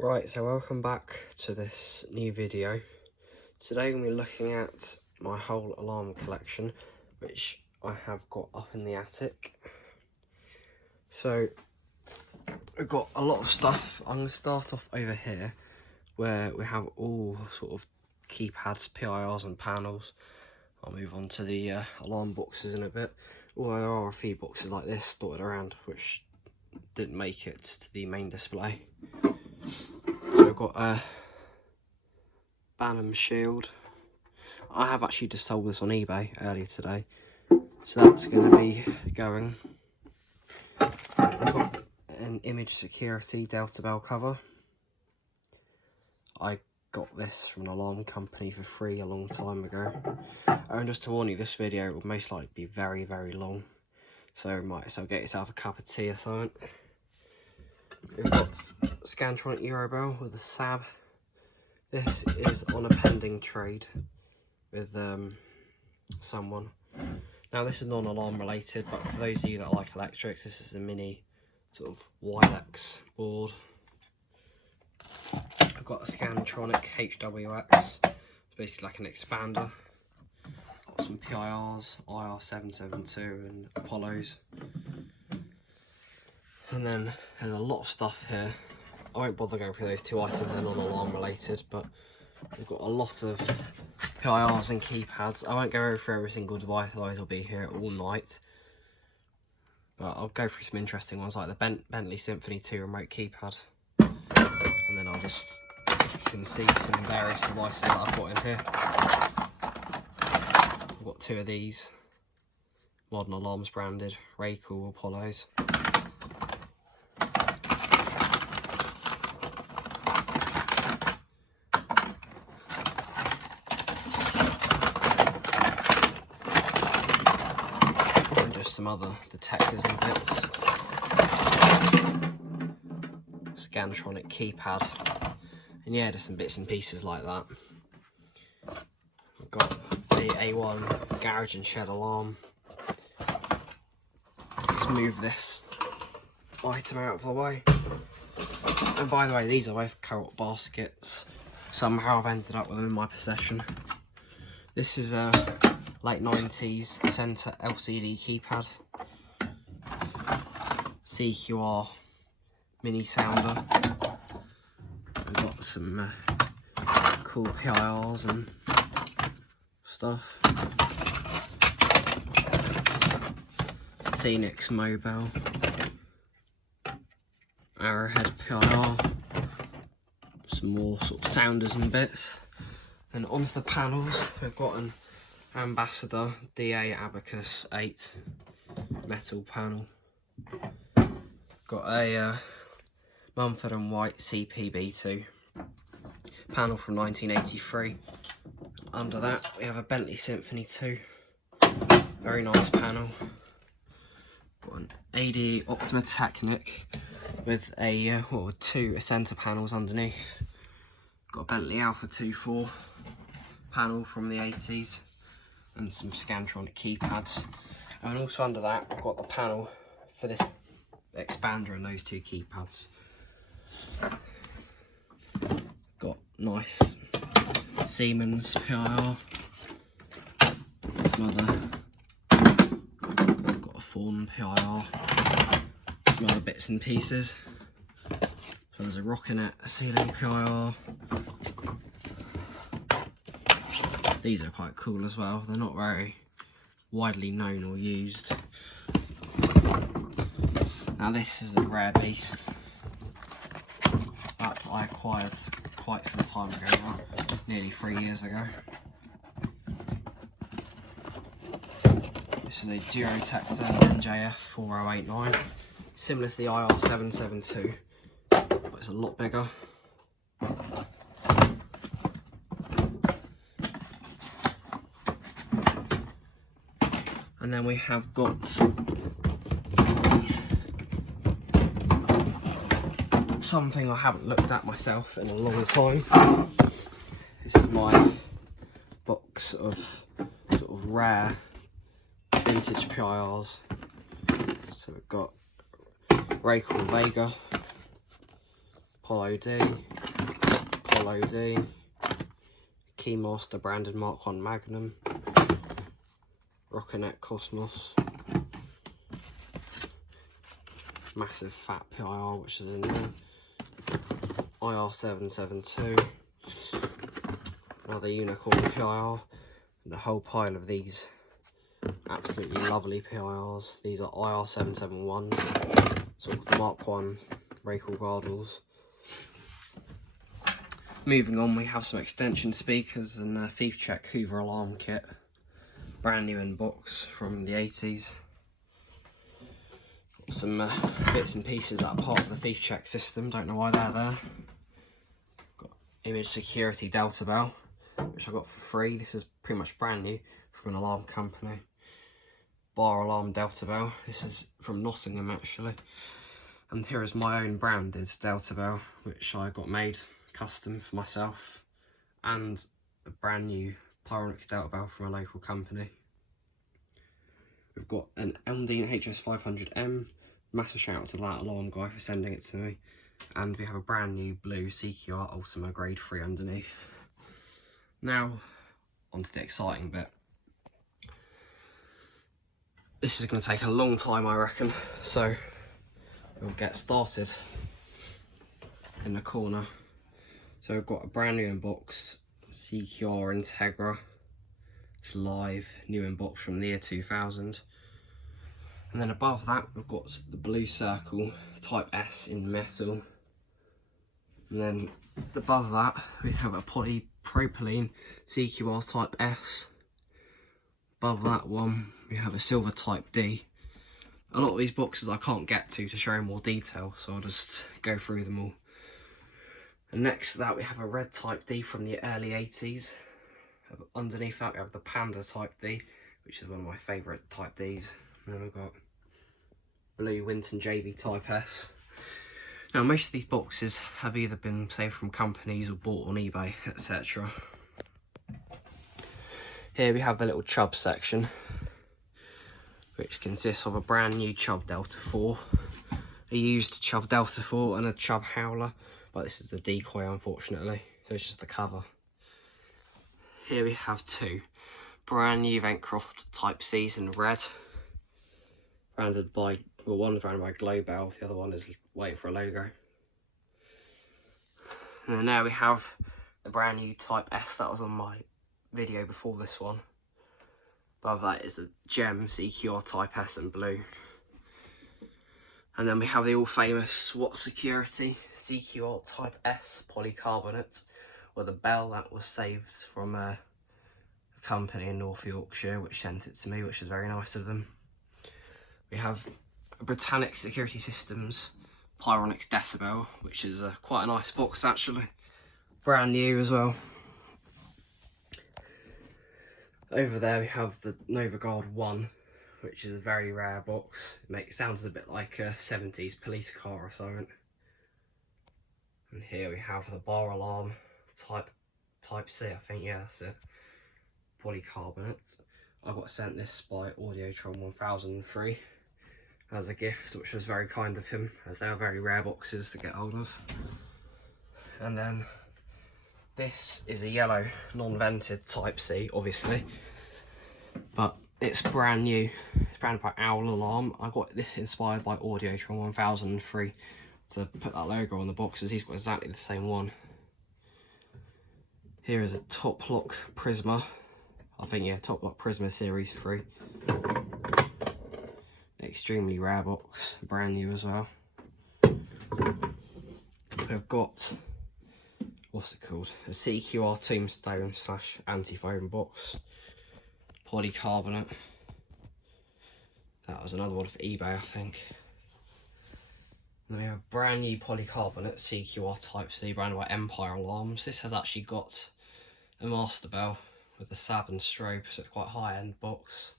Right, so welcome back to this new video. Today we're looking at my whole alarm collection, which I have got up in the attic. So we've got a lot of stuff. I'm going to start off over here where we have all sort of keypads, PIRs and panels. I'll move on to the alarm boxes in a bit, although there are a few boxes like this dotted around which didn't make it to the main display. So we've got a Bantam shield. I have actually just sold this on eBay earlier today, so that's going to be going. I've got an image security Delta Bell cover. I got this from an alarm company for free a long time ago. And just to warn you, this video will most likely be very, very long, so you might as well get yourself a cup of tea or something. We've got Scantronic Eurobell with a SAB. This is on a pending trade with someone. Now this is non-alarm related, but for those of you that like electrics, this is a mini sort of Wilex board. I've got a Scantronic HWX, it's basically like an expander. Got some PIRs, IR772 and Apollos. And then there's a lot of stuff here. I won't bother going through those two items, they're non-alarm related, but we've got a lot of PIRs and keypads. I won't go through every single device, otherwise I'll be here all night. But I'll go through some interesting ones like the Bentley Symphony 2 remote keypad. And then I'll just, you can see some various devices that I've got in here. I've got two of these, Modern Alarms branded, Raycool Apollos. Some other detectors and bits. Scantronic keypad, and yeah, just some bits and pieces like that. We've got the A1 garage and shed alarm. Let's move this item out of the way. And by the way, these are both carrot baskets. Somehow I've ended up with them in my possession. This is a late 90s centre LCD keypad, CQR mini sounder. We've got some cool PIRs and stuff. Phoenix Mobile, Arrowhead PIR, some more sort of sounders and bits. And onto the panels, we've got an Ambassador DA Abacus 8 metal panel. Got a Mumford and White CPB2 panel from 1983. Under that we have a Bentley Symphony 2, very nice panel. Got an AD Optima Technic with a two centre panels underneath. Got a Bentley Alpha 24 panel from the 80s. And some Scantronic keypads. And also under that, I've got the panel for this expander and those two keypads. Got nice Siemens PIR. Some other, got a Fawn PIR. Some other bits and pieces. So there's a Rockinet ceiling PIR. These are quite cool as well. They're not very widely known or used. Now this is a rare beast that I acquired quite some time ago now, nearly 3 years ago. This is a Duotector NJF 4089, similar to the IR772, but it's a lot bigger. And then we have got something I haven't looked at myself in a long time. This is my box of sort of rare vintage PIRs. So we've got Raycool Vega, Apollo D, Apollo D, Keymaster branded Mark 1 Magnum, Rockinet Cosmos, massive fat PIR which is in there, IR772, another unicorn PIR, and a whole pile of these absolutely lovely PIRs. These are IR771s, sort of the Mark 1 Raycall Guardials. Moving on, we have some extension speakers and a Thief Check Hoover alarm kit, brand new in box from the 80s. Got some bits and pieces that are part of the Thief Check system, don't know why they're there. Got image security Delta Bell, which I got for free. This is pretty much brand new from an alarm company. Bar alarm Delta Bell, this is from Nottingham actually. And here is my own branded Delta Bell, which I got made custom for myself, and a brand new Pyronix Delta Bell from a local company. We've got an Elmdene HS500M, massive shout out to that alarm guy for sending it to me, and we have a brand new blue CQR Ultima Grade 3 underneath. Now, onto the exciting bit. This is going to take a long time I reckon, so we'll get started in the corner. So we've got a brand new in box CQR Integra. It's live, new in box from the year 2000. And then above that we've got the blue circle Type S in metal. And then above that we have a polypropylene CQR Type S. Above that one we have a silver Type D. A lot of these boxes I can't get to show more detail, so I'll just go through them all. And next to that we have a red Type D from the early 80s. Underneath that we have the Panda Type D, which is one of my favourite Type Ds. And then we've got blue Winton JB Type S. Now most of these boxes have either been saved from companies or bought on eBay, etc. Here we have the little Chubb section, which consists of a brand new Chubb Delta 4, a used Chubb Delta 4 and a Chubb Howler. But this is the decoy unfortunately, so it's just the cover. Here we have two brand new Ventcroft Type Cs in red, branded by, well, one's branded by Global, the other one is waiting for a logo. And then there we have the brand new Type S that was on my video before this one. Above that is the Gem CQR Type S in blue. And then we have the all famous SWAT Security CQR Type S polycarbonate with a bell that was saved from a company in North Yorkshire which sent it to me, which is very nice of them. We have Britannic Security Systems Pyronix Decibel, which is quite a nice box actually, brand new as well. Over there we have the NovaGuard 1, which is a very rare box. It sounds a bit like a 70s police car or something. And here we have the bar alarm Type C, I think, yeah, that's it. Polycarbonate. I got sent this by Audiotron 1003 as a gift, which was very kind of him, as they are very rare boxes to get hold of. And then this is a yellow non-vented Type C, obviously, but it's brand new. It's branded by Owl Alarm. I got this inspired by Audiotron 1003 to put that logo on the boxes. He's got exactly the same one. Here is a Top Lock Prisma. I think, yeah, Top Lock Prisma Series 3. Extremely rare box, brand new as well. We've got, what's it called? A CQR Tombstone / anti-foam box. Polycarbonate. That was another one for eBay, I think. And then we have a brand new polycarbonate CQR Type C branded by Empire Alarms. This has actually got a master bell with the SAB and strobe, so it's quite a high-end box.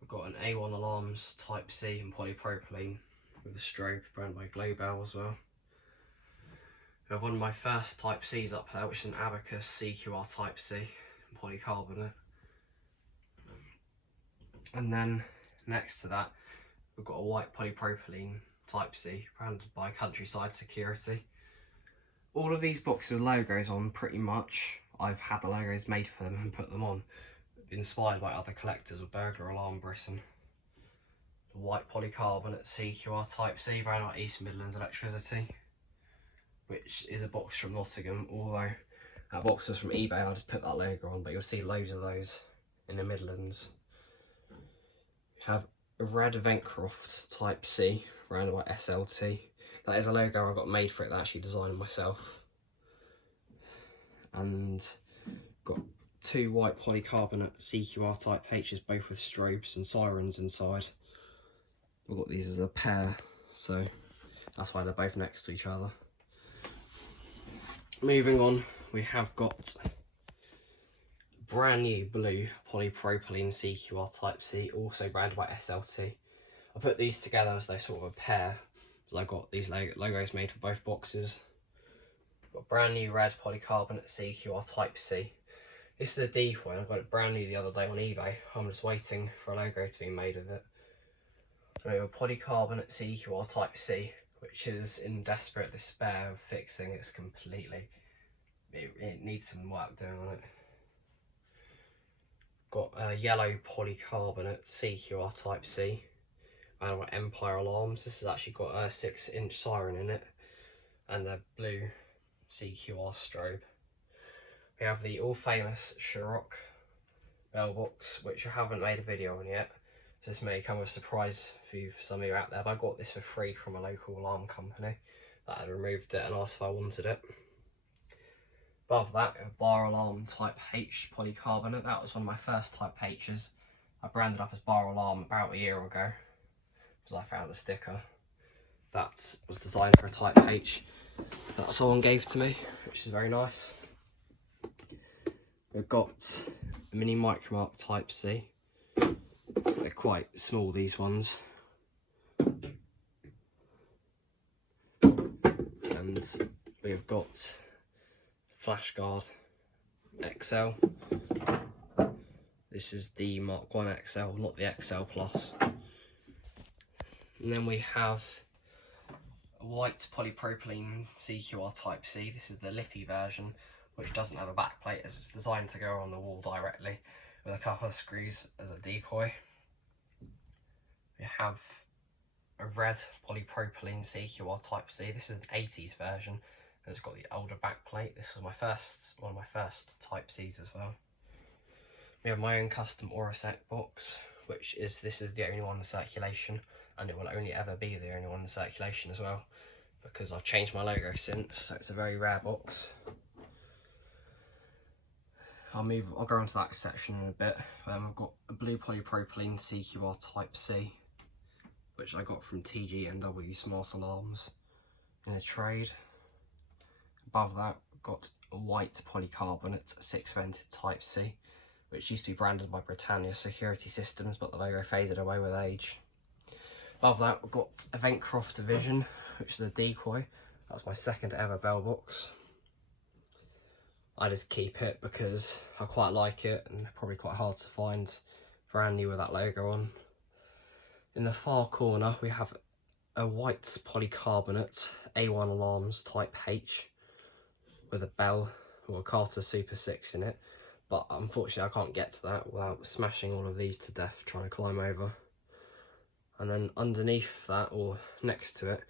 We've got an A1 Alarms Type C in polypropylene with a strobe branded by Global as well. We have one of my first Type Cs up there, which is an Abacus CQR Type C in polycarbonate. And then next to that, we've got a white polypropylene Type-C, branded by Countryside Security. All of these boxes with logos on, pretty much, I've had the logos made for them and put them on, inspired by other collectors with burglar alarm brisson. The white polycarbonate CQR Type-C, branded by East Midlands Electricity, which is a box from Nottingham, although that box was from eBay. I just put that logo on, but you'll see loads of those in the Midlands. We have a red Ventcroft Type-C, branded by SLT. That is a logo I got made for it, that I actually designed myself. And got two white polycarbonate CQR Type H's, both with strobes and sirens inside. I've got these as a pair, so that's why they're both next to each other. Moving on, we have got brand new blue polypropylene CQR Type-C, also branded by SLT. I put these together as they sort of a pair. I've got these logos made for both boxes. Got brand new red polycarbonate CQR Type-C. This is a decoy. I got it brand new the other day on eBay. I'm just waiting for a logo to be made of it. So we have a polycarbonate CQR Type-C, which is in desperate despair of fixing. It's completely, it needs some work doing on it. Got a yellow polycarbonate CQR Type-C. Empire alarms. This has actually got a 6-inch siren in it and a blue CQR strobe. We have the all famous Sharrock bell box, which I haven't made a video on yet. So this may come as a surprise for some of you out there, but I got this for free from a local alarm company that had removed it and asked if I wanted it. Above that, a bar alarm Type H polycarbonate. That was one of my first Type H's. I branded up as bar alarm about a year ago, because I found a sticker that was designed for a Type H that someone gave to me, which is very nice. We've got a mini micromark Type-C. So they're quite small, these ones. And we've got Flash Guard XL. This is the Mark 1 XL, not the XL Plus. And then we have a white polypropylene CQR Type-C. This is the lippy version, which doesn't have a backplate as it's designed to go on the wall directly with a couple of screws as a decoy. We have a red polypropylene CQR Type-C. This is an 80s version and it's got the older backplate. This was one of my first Type-Cs as well. We have my own custom Orosec box, this is the only one in circulation, and it will only ever be the only one in circulation as well, because I've changed my logo since, so it's a very rare box. I'll go into that section in a bit. I've got a blue polypropylene CQR Type-C, which I got from TG&W Smart Alarms in a trade. Above that, I've got a white polycarbonate 6-vented Type-C, which used to be branded by Britannia Security Systems, but the logo faded away with age. Above that, we've got a Ventcroft Division, which is a decoy. That's my second ever bell box. I just keep it because I quite like it and probably quite hard to find brand new with that logo on. In the far corner, we have a white polycarbonate A1 Alarms Type H with a bell or a Carter Super 6 in it. But unfortunately I can't get to that without smashing all of these to death trying to climb over. And then underneath that, or next to it,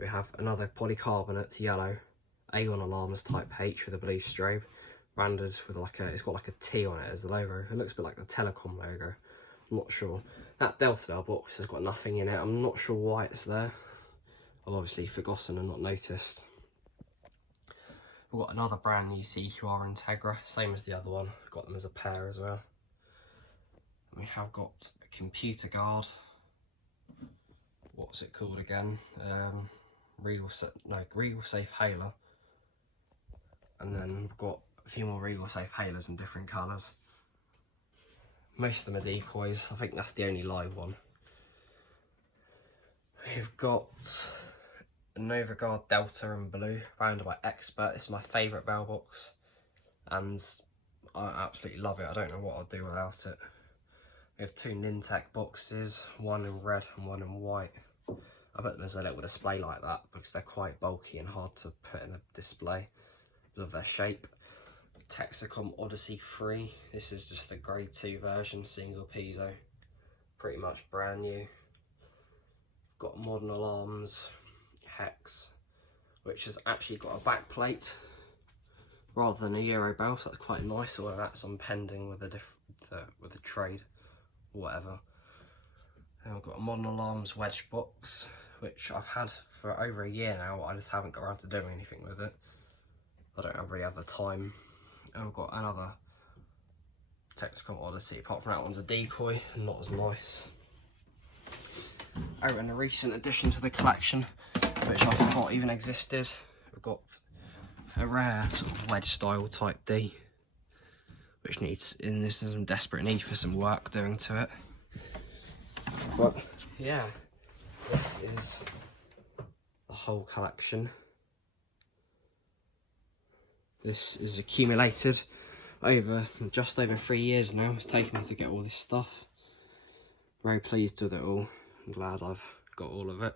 we have another polycarbonate yellow A1 Alarms Type H with a blue strobe, branded with it's got like a T on it as the logo. It looks a bit like the Telecom logo. I'm not sure. That Delta Bell box has got nothing in it. I'm not sure why it's there. I've obviously forgotten and not noticed. We've got another brand new CQR Integra, same as the other one. I've got them as a pair as well. And we have got a computer guard. What's it called again? Regal Safe Hailer. And then we've got a few more Regal Safe Hailers in different colours. Most of them are decoys. I think that's the only live one. We've got a Nova Guard Delta in blue, branded by Expert. This is my favourite bell box, and I absolutely love it. I don't know what I'd do without it. We have two Nintec boxes, one in red and one in white. I put them as a little display like that because they're quite bulky and hard to put in a display of their shape. Texacom Odyssey 3. This is just the grade 2 version, single piezo, pretty much brand new. Got modern alarms, hex, which has actually got a back plate rather than a Euro bell, so that's quite nice. Although that's on pending with a trade or whatever. And I've got a modern alarms wedge box, which I've had for over a year now. I just haven't got around to doing anything with it. I don't really have the time. And I've got another Texacom Odyssey. Apart from that one's a decoy, not as nice. Oh, and a recent addition to the collection, which I forgot even existed. We've got a rare sort of wedge style type D, which needs, in this is some desperate need for some work doing to it. But yeah, this is the whole collection. This is accumulated over just over 3 years now. It's taken me to get all this stuff. Very pleased with it all. I'm glad I've got all of it.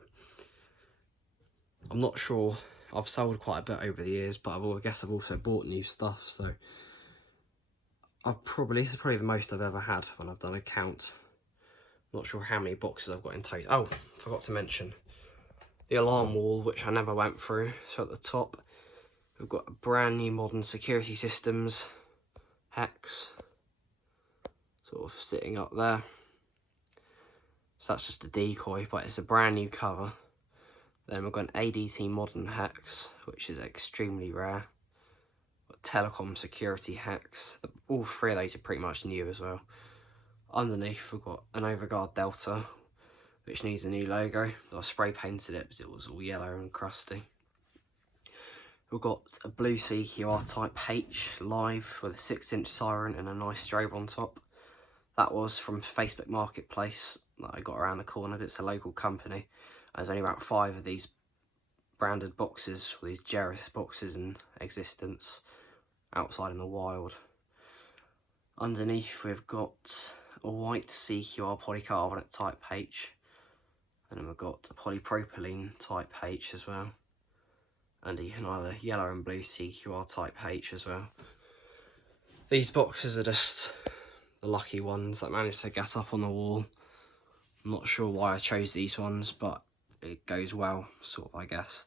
I'm not sure, I've sold quite a bit over the years, but I guess I've also bought new stuff, so this is probably the most I've ever had when I've done a count. Not sure how many boxes I've got in total. Oh, forgot to mention the alarm wall, which I never went through. So at the top, we've got a brand new modern security systems hex, sort of sitting up there. So that's just a decoy, but it's a brand new cover. Then we've got an ADT modern hex, which is extremely rare. Got telecom security hex. All three of those are pretty much new as well. Underneath we've got an Overguard Delta, which needs a new logo. I spray painted it because it was all yellow and crusty. We've got a blue CQR Type H live with a 6-inch siren and a nice strobe on top. That was from Facebook Marketplace that I got around the corner. It's a local company. There's only about 5 of these branded boxes, or these Jerris boxes in existence outside in the wild. Underneath we've got a white CQR polycarbonate Type H, and then we've got a polypropylene Type H as well, and another yellow and blue CQR Type H as well. These boxes are just the lucky ones that managed to get up on the wall. I'm not sure why I chose these ones, but it goes well, sort of, I guess.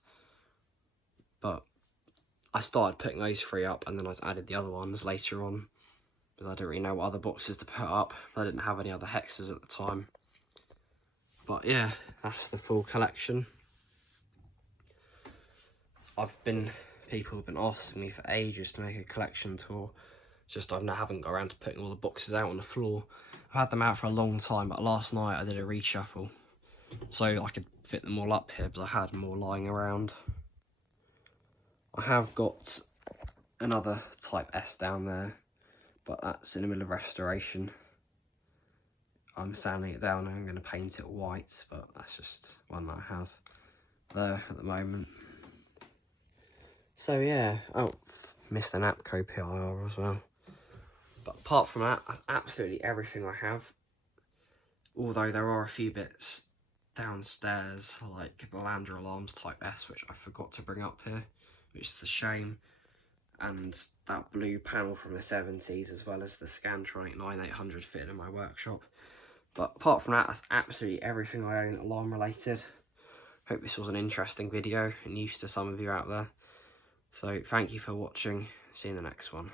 But I started putting those 3 up, and then I just added the other ones later on, because I didn't really know what other boxes to put up. I didn't have any other hexes at the time. But yeah, that's the full collection. People have been asking me for ages to make a collection tour. It's just I haven't got around to putting all the boxes out on the floor. I've had them out for a long time, but last night I did a reshuffle, so I could fit them all up here, because I had them all lying around. I have got another Type S down there, but that's in the middle of restoration. I'm sanding it down and I'm going to paint it white, but that's just one that I have there at the moment. So yeah, oh, missed an APCO PIR as well. But apart from that, that's absolutely everything I have. Although there are a few bits downstairs, like the Landra Alarms Type S, which I forgot to bring up here, which is a shame. And that blue panel from the 70s, as well as the Scantronic 9800 fitted in my workshop. But apart from that, that's absolutely everything I own alarm related. Hope this was an interesting video and use to some of you out there. So thank you for watching. See you in the next one.